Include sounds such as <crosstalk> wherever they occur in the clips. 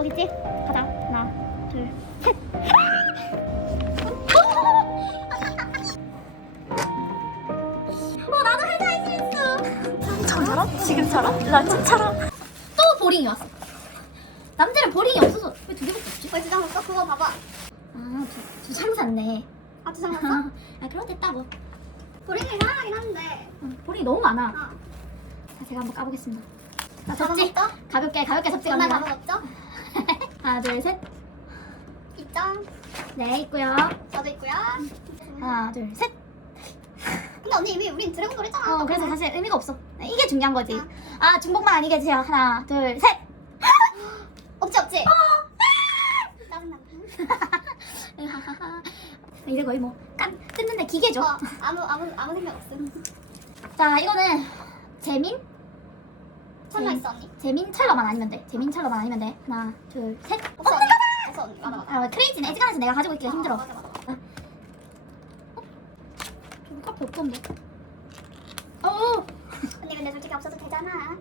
거기 있지? 가자. 하나, 둘, 셋. 어, 나도 회사에 실수. 처럼? 지금처럼? 런칭처럼? 또 보링이 왔어. 남들은 보링이 없어서 왜 두 개밖에 없지? 왜 두장 샀어? 그거 봐봐. 아, 두, 두장 샀네. 아, 두장 샀어? <laughs> 아, 그럼 됐다 뭐. 보링이 사랑하긴 한데. 응, 보링이 너무 많아. 어. 자, 제가 한번 까보겠습니다. 자. 없죠? 가볍게, 가볍게 정말 갑니다. 답은 없죠? 하나, 둘, 셋. 입장. 네, 있고요. 저도 있고요. 하나, 둘, 셋. 근데 언니 이미 우린 드래곤돌 했잖아. 어, 그래서 사실 의미가 없어. 이게 중요한 거지. 아. 아, 중복만 아니게 해주세요. 하나, 둘, 셋. <gasps> 없지 없지. 어. 짜증난다. <laughs> 이제 거의 뭐, 깐, 뜯는데 기계죠. 어, 아무 아무 아무 생각 없음. 자, 이거는 재민? 음. 있어 언니? 재민 철러만 아니면 돼. 재민 철러만 아니면 돼. 하나, 둘, 셋. 없어 언니. 없어 언니. 맞아 맞아. 아, 크레이지는 애지간해서 내가 가지고 있기가 힘들어. 어, 맞아 맞아. 저거 카페 없던데. 어, <laughs> 언니 근데 솔직히 없어도 되잖아.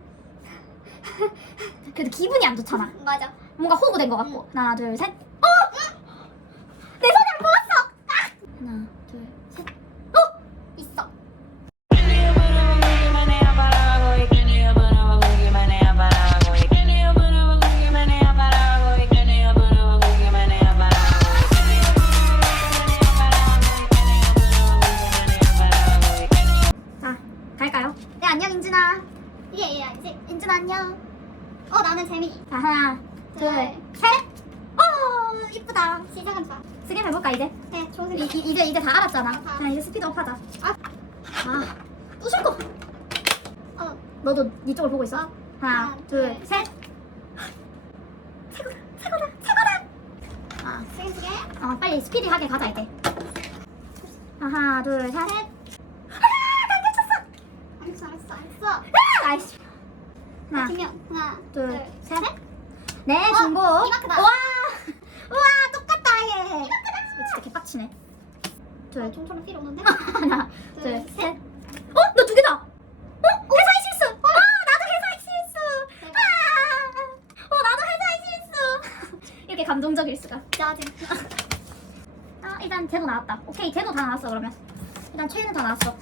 그래도 기분이 안 좋잖아. 맞아. 뭔가 호구된 것 같고. 하나, 둘, 셋. 시작은 좋아. 쓰게 해볼까, 이제? 네 좋은 이, 생각. 이, 이제, 이제 다 알았잖아. 아. 자, 이제 스피드업 하자. 아. 아, 부술 거. 어. 너도 이쪽을 보고 있어. 하나, 하나, 둘, 둘, 셋. 최고다, 최고다, 최고다. 아, 세 개. 어, 빨리 스피디하게 가자, 이제. 하나, 둘, 셋. 셋. 알았어 알았어 알았어. 아, 나이스. 하나, 뒷면 하나 둘, 둘 셋. 셋. 네, 어, 중복. 이마크다. 와, 우와, 똑같다, 얘. 이거 진짜 개빡치네. 둘, 좀처럼 필요 없는데. 하나, 둘, 둘, 셋. 셋. 어? 너두 개다. 어? 회사의 실수. 아, 나도 회사의 실수. 아, 어, 나도 회사의 실수. <laughs> 이렇게 감정적일 수가. 짜증. <laughs> 아, 일단 제노 나왔다. 오케이, 제노 다 나왔어, 그러면. 일단 최애는 다 나왔어.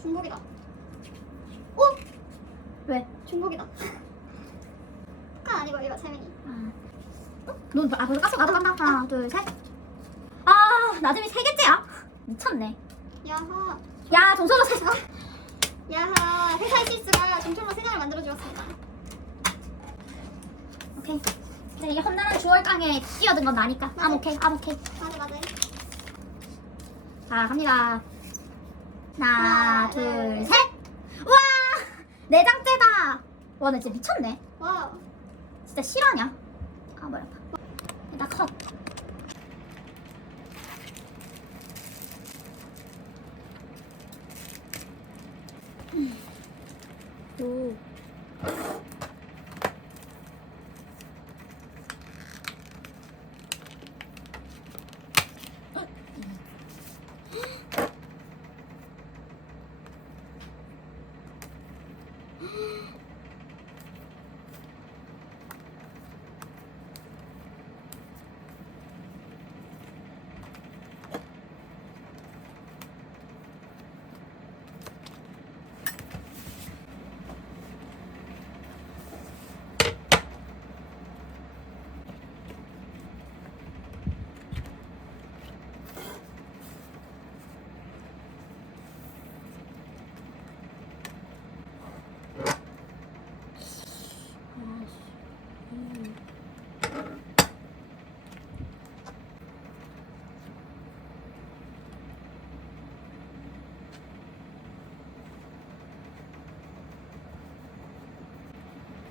중복이다. 왜? 중복이다. 가 <laughs> 아니고 이거 재민이. 너, 아, 벌써 깠어? 나도 간다. 하나, 둘, 셋. 아, 나중에 세 개째야? 미쳤네. 야하. 야, 종소로 세. 야하. 회사의 실수가 점점로 세 장을 만들어 주었습니다. 오케이. 그래, 이게 험난한 주월강에 뛰어든 건 나니까. 아, 오케이, 아, 오케이. 맞아 맞아. 자, 갑니다. 하나, 하나, 둘, 둘, 셋. 우와! 네 장째다. 와, 나 진짜 미쳤네. 와. 진짜 실화냐? 아, 머리 아파. 일단 컷. 음. 오. 근데 돌아가는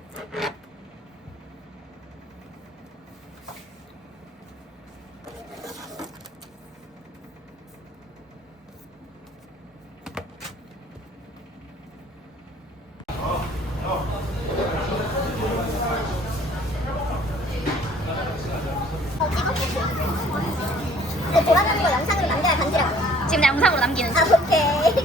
거 영상으로 남겨야 간 지금 영상으로 남기는 아 오케이.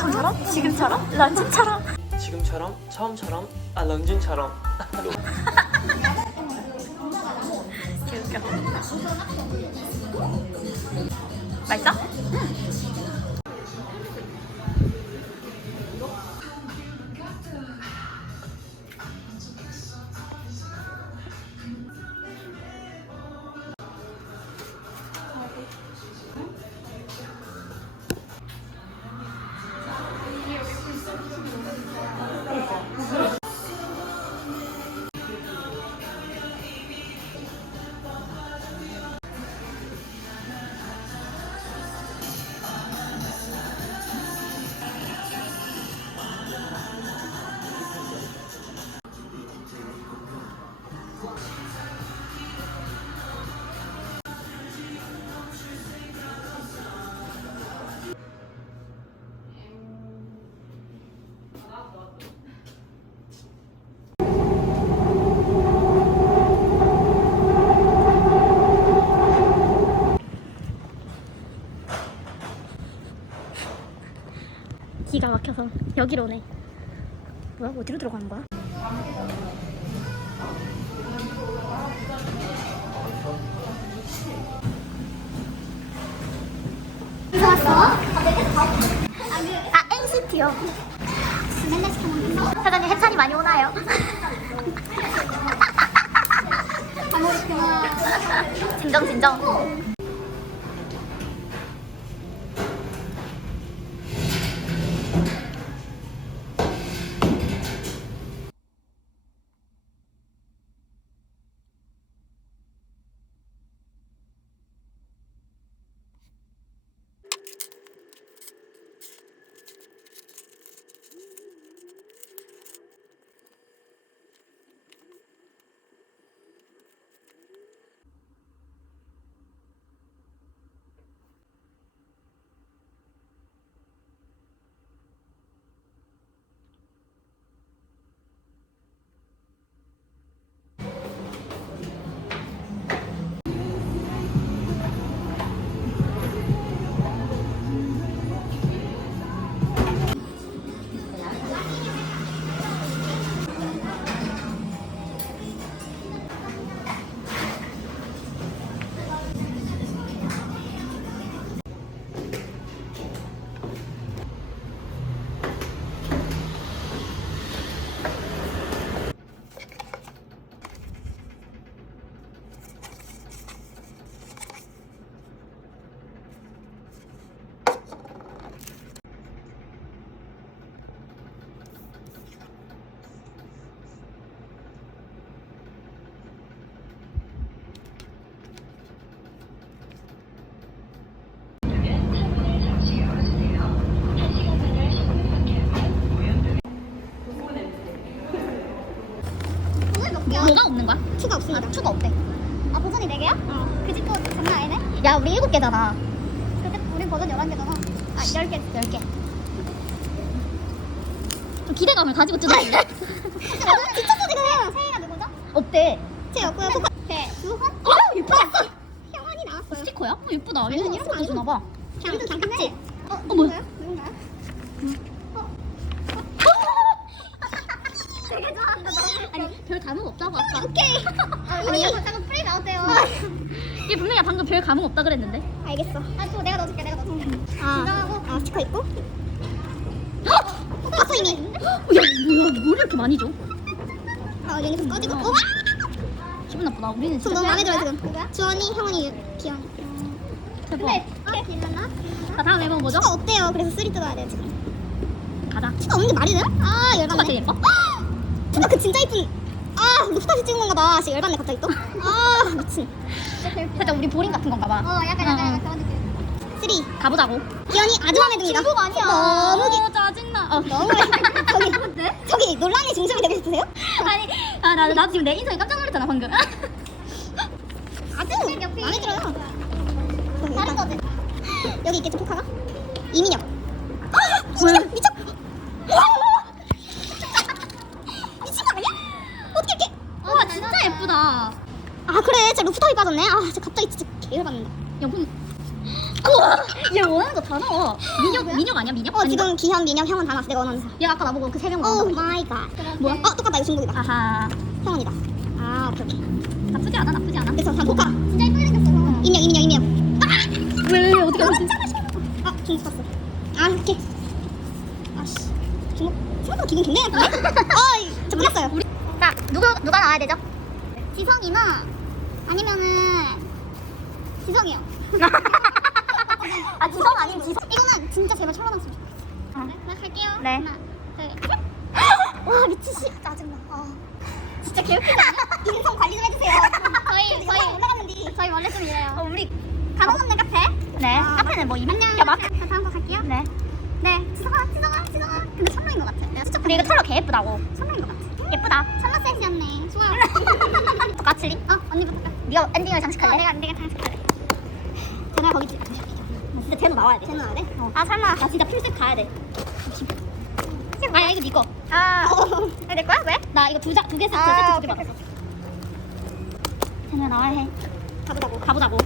처음처럼? 지금처럼? 런쥔처럼? 지금처럼 처음처럼 아 런쥔처럼 개웃겨. <laughs> 맛있어? 기 막혀서 여기로 오네. 뭐야? 어디로 들어가는 거야? 아, NCT요. 맨날 시켜먹는 사장님 해찬이 많이 오나요? <laughs> 진정 진정. 없는 거야? 추가 없습니다. 아, 추가 없대. 아, 버전이 4개야? 어. 그 집도 장난 아니네? 야, 우리 일곱 개잖아. 근데 우린 버전 11개잖아. 아, 10개. 열 개. 좀 기대감을 가지고? <laughs> 아, 진짜 소지가 새해가 누구죠? 없대. 제였고요. 소가. 배. 두헌? 아, 예뻐. 형원이 나왔어요. 스티커야? 어, 예쁘다. 얘는 이런 거거 주나 봐. 그냥 깍지. 어, 어, 뭐야? 누구예요? 누군가요? 되게 좋아한다. 너. 아니, 별 감흥 없다고 아까. 오케이. 아, 우리 잠깐 프리 나왔대요. 얘 분명히 방금 별 감흥 없다 그랬는데. 알겠어. 아, 또 내가 넣어줄게. 내가 넣어줄게. 진정하고. 아, 스티커 있고. 어, 봤어 이미. 야, 뭐야, 뭘 이렇게 많이 줘? 아, 좀 꺼지고. 어. 어? 기분 나쁘다. 우리는 좀 진짜 너무 마음에 들어 지금. 주원이, 형원이, 기현이. 대박. 근데 아? 자, 다음 앨범 뭐죠? 추가 없대요. 그래서 쓰리 뜯어야 돼 지금. 가자. 추가 없는 게 말이 돼? 아, 열받네. 제일 예뻐? <gasps> 그 진짜 이쁜. 아 루프탑이 찍은 건가 봐. 지금 열받네 갑자기 또. 아 미친. 살짝 우리 보링 같은 건가 봐. 어 약간 약간 어. 약간 그런 느낌. 3 가보자고. 기현이 아주 마음에 듭니다. 중국 아니야. 너무 기... 어, 짜증나. 어. 너무 <laughs> 저기 저기 논란의 중심이 되고 싶으세요? 아니, 아, 나, 나 지금 내 인성이 깜짝 놀랐잖아, 방금. 아주 <laughs> 마음에 들어요. 다른 거들 <laughs> 여기 있겠지 포카가? 이민혁. 이민혁 미쳤. 미친 거 아니야? 어떻게 이렇게? 와, 진짜 예쁘다. 아 그래 진짜 루프탑이 빠졌네. 아 진짜 갑자기 진짜 개열받는다. 야. 우와! 얘 원하는 거 다 나와. 민혁, 민혁 아니야, 민혁? 어 아닌가? 지금 기현, 민혁, 형은 다 나왔어. 내가 원하는 사람. 얘 아까 나보고 그 세명 오. 마이 갓. 뭐야? 어 똑같다 이거 중국이다. 아하. 형원이다. 아 오케이 오케이. 나쁘지 않아, 나쁘지 않아. 그래서 다 포카. 진짜 예쁘게 생겼어. 임명 임명 임명. 왜, 왜, 어떻게 알았지? 아 중국 봤어. 아 이렇게. 아씨 중국 생각보다 기분 굉장히 나쁜데? <laughs> 어이 저 몰랐어요. 자, 누구, 누가 나와야 되죠? 지성이나 아니면은 지성이요. <laughs> 아, 지성 아닌 지성. 이거는 진짜 제발 철러났으면 좋겠어. 어. 네, 나 갈게요. 네. 하나, 둘, 셋. 와씨 짜증나. 아. 진짜 개웃기지 않냐? 인성 관리 좀 해주세요. 저희 저희 올라갔는데 저희 원래 좀 이래요. 어, 우리. 간호 없는 카페. 네. 아, 카페는 뭐, 이만. 안녕. 야, 마크. 자, 다음 거 갈게요. 네. 네, 지성아, 지성아, 지성아. 근데 선물인 것 같아. 내가 진짜 근데 이거 컬러 개 예쁘다고. 선물인 것 같아. 예쁘다. 선물 셋이었네. 좋아요. <laughs> 똑같이. 어, 언니부터? 네가 엔딩을 어, 장식할래? 내가 내가 장식할래. <sighs> 제가 거기 있지. 진짜 제노 나와야 돼. 쟤는 와야 돼? 어. 아 설마 나 진짜 풀색 가야 돼. 아 이거 네 거. 아 이거 내 거야? 왜? 나 이거 두자두 개 세트 아, 세트 두개 받았어. 제노 나와야 해. 가보자고. 가보자고.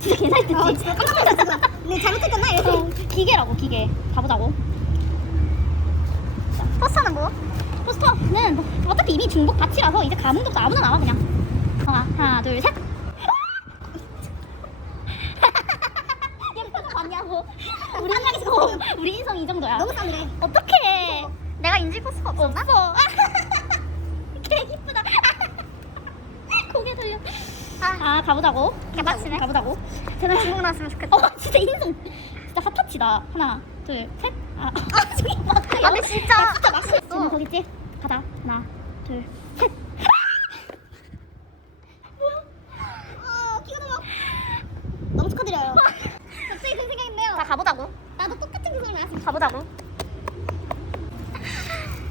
진짜 개살 듯지. 어, 진짜 깜짝 놀랐어. 근데 잘못했잖아 이래서. 어, 기계라고 기계. 가보자고. 포스터는 뭐? 포스터는 뭐, 어차피 이미 중복 바치라서 이제 가는 것도 아무나 나와 그냥. 어, 하나 둘 셋. <laughs> 예쁘다 봤냐고. 우리 인성 우리 인성 이 정도야. 너무 싼이래. 어떡해. 내가 인질 포스가 없었나? 없어. <laughs> 개 이쁘다. <laughs> 고개 돌려. 아, 가보자고. 개빡치네. 가보자고. 쟤는 중국 나왔으면 좋겠다. 어, 진짜 인성. 진짜 핫타치다. 하나, 둘, 셋. 아, 아 저기 막. 아, 근데 진짜. 진짜 막. 지금 거기 있지? 가자. 하나, 둘, 셋. 아, 기가 막혀. 너무 축하드려요. 갑자기 그 생각했네요. 자, 가보자고. 나도 똑같은 기분을 나왔어. 가보자고.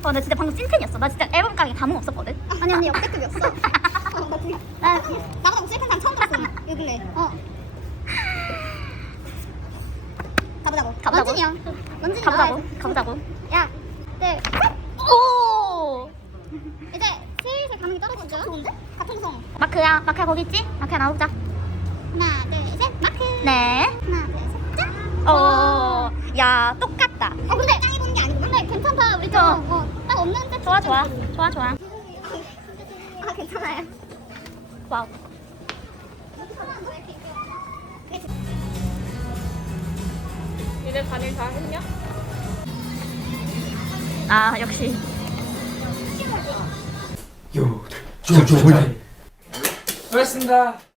어, 나 진짜 방금 찐텐이었어. 나 진짜 앨범 가게 감흥 없었거든. 아니 언니 역대급이었어. <laughs> 어, 나 지금 나 나보다 못쓸 사람 처음 봤어. <laughs> 요 근래. 어. 가보자고. 가보자고. 원진이 형. 원진이 가보자고. 나와야지. 가보자고. 야, 네. 오! 이제 슬슬 감이 떨어지죠. 좋은데? 같은 성. 마크야, 마크야 거기 있지? 마크야 나오자. 하나, 둘, 셋. 마크. 네. 하나, 둘, 셋. 짠. 어, 야 똑같다. 어 근데 짱이 보는 게 아니구나. 근데 괜찮다. 우리 좀 어. 어, 딱 없는 데 좋아 좋아, 좋아 좋아. 아 괜찮아요. 와우. 니네 반일 다 했냐? 아 역시. 요, 저, 저, 저, 수고하셨습니다